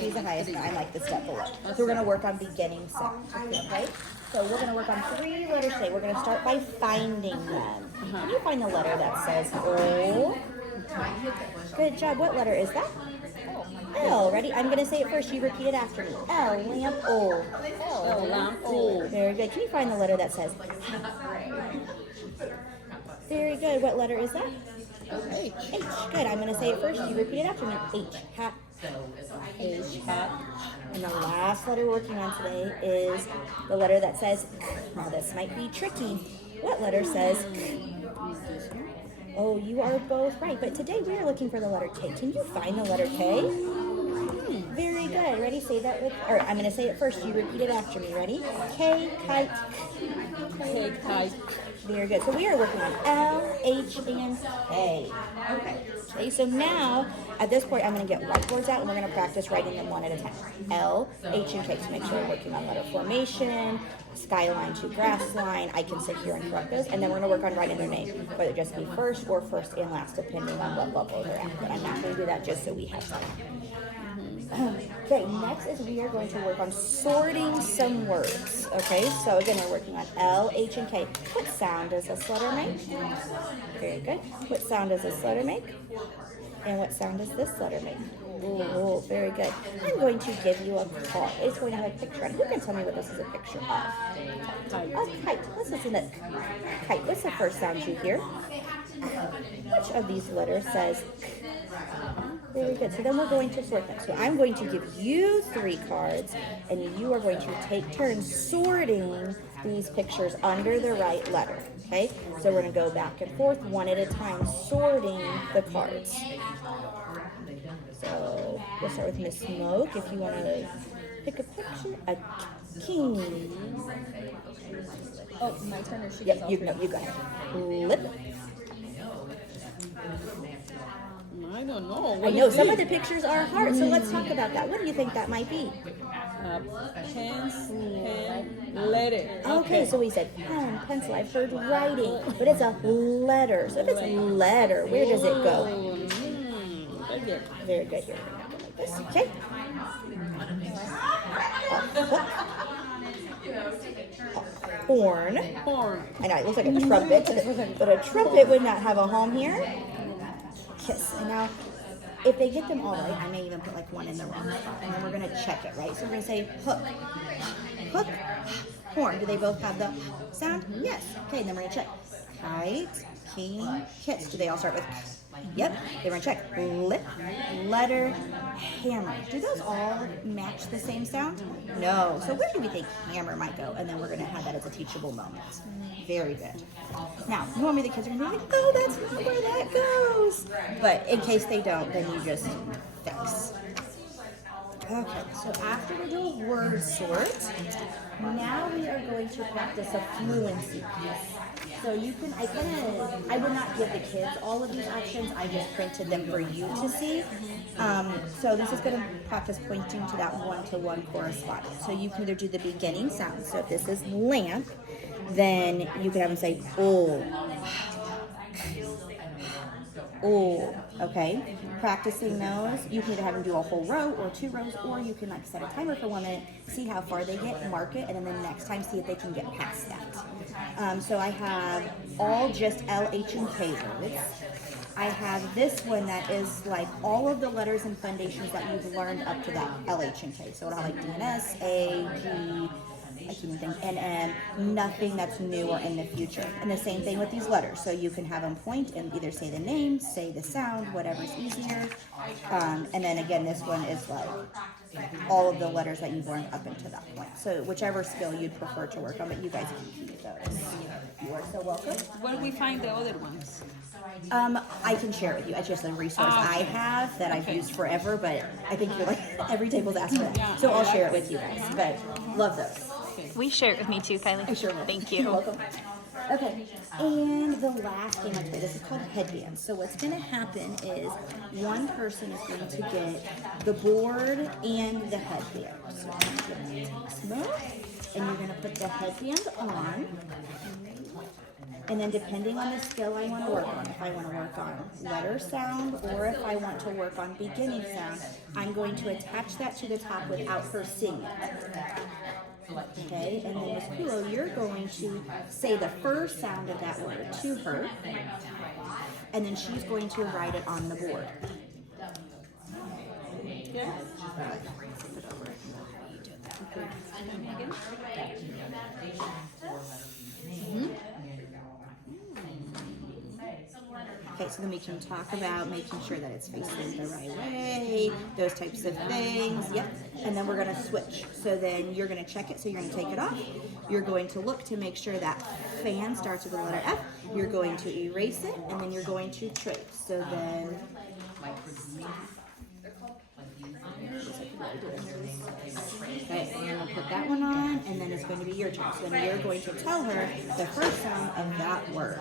she's the highest, and I'm like the step below. So we're gonna work on beginning sound. Okay? So we're gonna work on 3 letters today. We're gonna start by finding them. Can you find the letter that says O? Good job. What letter is that? L. Ready? I'm gonna say it first. You repeat it after me. L. Lamp. O. Oh, lamp. Oh. Very good. Can you find the letter that says? Very good. What letter is that? H. H. Good. I'm gonna say it first. You repeat it after me. H. Hat. H. Hat. And the last letter we're working on today is the letter that says K. Now this might be tricky. What letter says K? Oh, you are both right. But today we are looking for the letter K. Can you find the letter K? Very good. Ready? Say that with, or I'm going to say it first. You repeat it after me. Ready? K, kite. K. Kite. Very good. So we are working on L, H, and K. Okay, so now, at this point, I'm going to get whiteboards out, and we're going to practice writing them one at a time. L, H, and K. So make sure we're working on letter formation, skyline to grass line. I can sit here and correct those, and then we're going to work on writing their name, whether it just be first or first and last, depending on what level they're at. But I'm not going to do that just so we have time. Okay, next is we are going to work on sorting some words. Okay, so again, we're working on L, H, and K. What sound does this letter make? Very good. What sound does this letter make? And what sound does this letter make? Oh, very good. I'm going to give you a card. It's going to have a picture on it. Who can tell me what this is a picture of? A kite. Let's listen to kite. What's the first sound you hear? Which of these letters says K? Very good. So then we're going to sort them. So I'm going to give you 3 cards, and you are going to take turns sorting these pictures under the right letter. Okay? So we're going to go back and forth one at a time, sorting the cards. So we'll start with Miss Smoke. If you want to pick a picture, a king. Oh, my turn or she Yep, goes you go ahead. Lip. I don't know. I know some of the pictures are hard, so let's talk about that. What do you think that might be? Pen, letter. Okay, so we said pen, pencil. I've heard writing, but it's a letter. So if it's a letter, where does it go? Very good. Very good. Here, like this. Okay. Horn. Horn. I know it looks like a trumpet, but a trumpet would not have a home here. Kiss. And now, if they get them all right, I may even put like one in the wrong spot, and then we're gonna check it, right? So we're gonna say hook, hook, horn. Do they both have the sound? Yes. Okay. Then we're gonna check. Kite, king, kiss. Do they all start with? Yep. Then we're gonna check. Lip, letter, hammer. Do those all match the same sound? No. So where do we think hammer might go? And then we're gonna have that as a teachable moment. Very good. Now, normally the kids are gonna be like, oh, that's not where that goes. But in case they don't, then you just fix. Okay, so after we do a word sort, now we are going to practice a fluency piece. So you can, I would not give the kids all of these options, I just printed them for you to see. So this is going to practice pointing to that one-to-one correspondence. So you can either do the beginning sound. So if this is lamp, then you can have them say, oh, oh, okay? Practicing those, you can either have them do a whole row or 2 rows, or you can like set a timer for 1 minute, see how far they get, mark it, and then the next time see if they can get past that. So I have all just L, H, and K words. I have this one that is like all of the letters and foundations that you've learned up to that L, H, and K. So it'll have like DNS, A, G, I can't even think, and nothing that's new or in the future. And the same thing with these letters. So you can have them point and either say the name, say the sound, whatever's easier. And then again, this one is like all of the letters that you've learned up until that point. So whichever skill you'd prefer to work on, but you guys can keep those. You are so welcome. Where do we find the other ones? I can share it with you. It's just a resource I have that I've used forever, but I think you're like, every table's asked for that. So I'll share it with you guys, but love those. We share it with me too, Kylie. I sure will. Thank You're you. welcome. Okay, and the last game I play, this is called headbands. So what's going to happen is one person is going to get the board and the headband. So I'm going to take smoke, and you're going to put the headband on. And then depending on the skill I want to work on, if I want to work on letter sound or if I want to work on beginning sound, I'm going to attach that to the top without her seeing it. Okay, and then Miss Kulo, you're going to say the first sound of that word to her, and then she's going to write it on the board. Yeah. Okay, so then we can talk about making sure that it's facing the right way, those types of things. Yep. And then we're going to switch. So then you're going to check it, so you're going to take it off. You're going to look to make sure that fan starts with the letter F. You're going to erase it, and then you're going to trace. So then... Okay, and then we'll put that one on, and then it's going to be your turn. So then you're going to tell her the first sound of that word.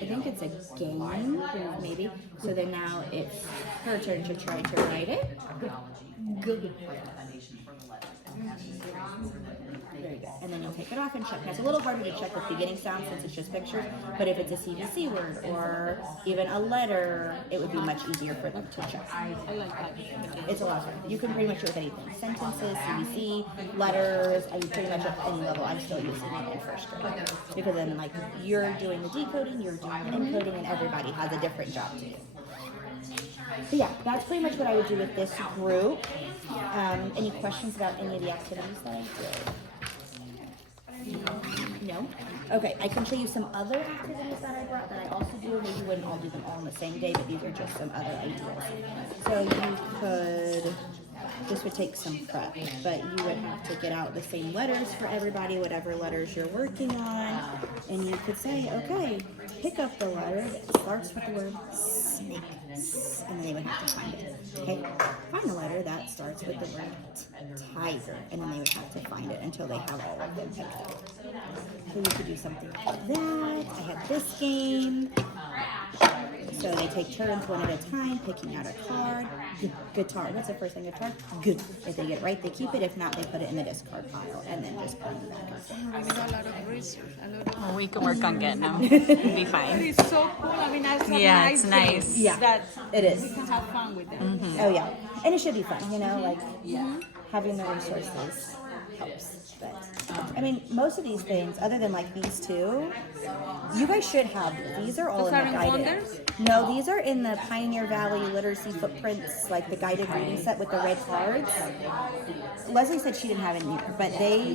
I think it's a game, maybe. So then now it's her turn to try to write it. Good. Very good. And then you'll take it off and check. Now, it's a little harder to check with beginning sound since it's just pictures, but if it's a CVC word or even a letter, it would be much easier for them to check. I like that. It's a lot of fun. You can pretty much do it with anything. Sentences, CVC, letters, I pretty much at any level. I'm still using it in first grade. Because then, like, you're doing the decoding, you're doing the encoding, and everybody has a different job to do. So yeah, that's pretty much what I would do with this group. Any questions about any of the activities that I did? No? Okay, I can show you some other activities that I brought that I also do. Maybe you wouldn't all do them all on the same day, but these are just some other ideas. So you could, this would take some prep, but you would have to get out the same letters for everybody, whatever letters you're working on, and you could say, okay, pick up the letter that starts with the word snake, and then they would have to find it. Okay, find a letter that starts with the word tiger, and then they would have to find it until they have all of them picked up. So you could do something like that. I had this game. So they take turns one at a time, picking out a card. Guitar. What's the first thing? Guitar? Good. If they get it right, they keep it. If not, they put it in the discard pile and then just put it back. I did a lot of research. Well, we can work on getting them. It'll be fine. It's so cool. I mean, that's a Yeah, nice it's nice. thing Yeah, that it is. we can have fun with them. Oh yeah, and it should be fun, you know, like having the resources helps. But I mean, most of these things, other than like these two, you guys should have. These are all Those in are the in guided. Wonders? No, these are in the Pioneer Valley Literacy Footprints, like the guided reading set with the red cards. Leslie said she didn't have any, but they,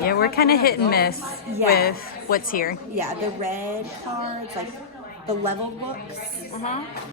Yeah, we're kind of hit and miss Yeah. with what's here. yeah, the red cards, like the level books.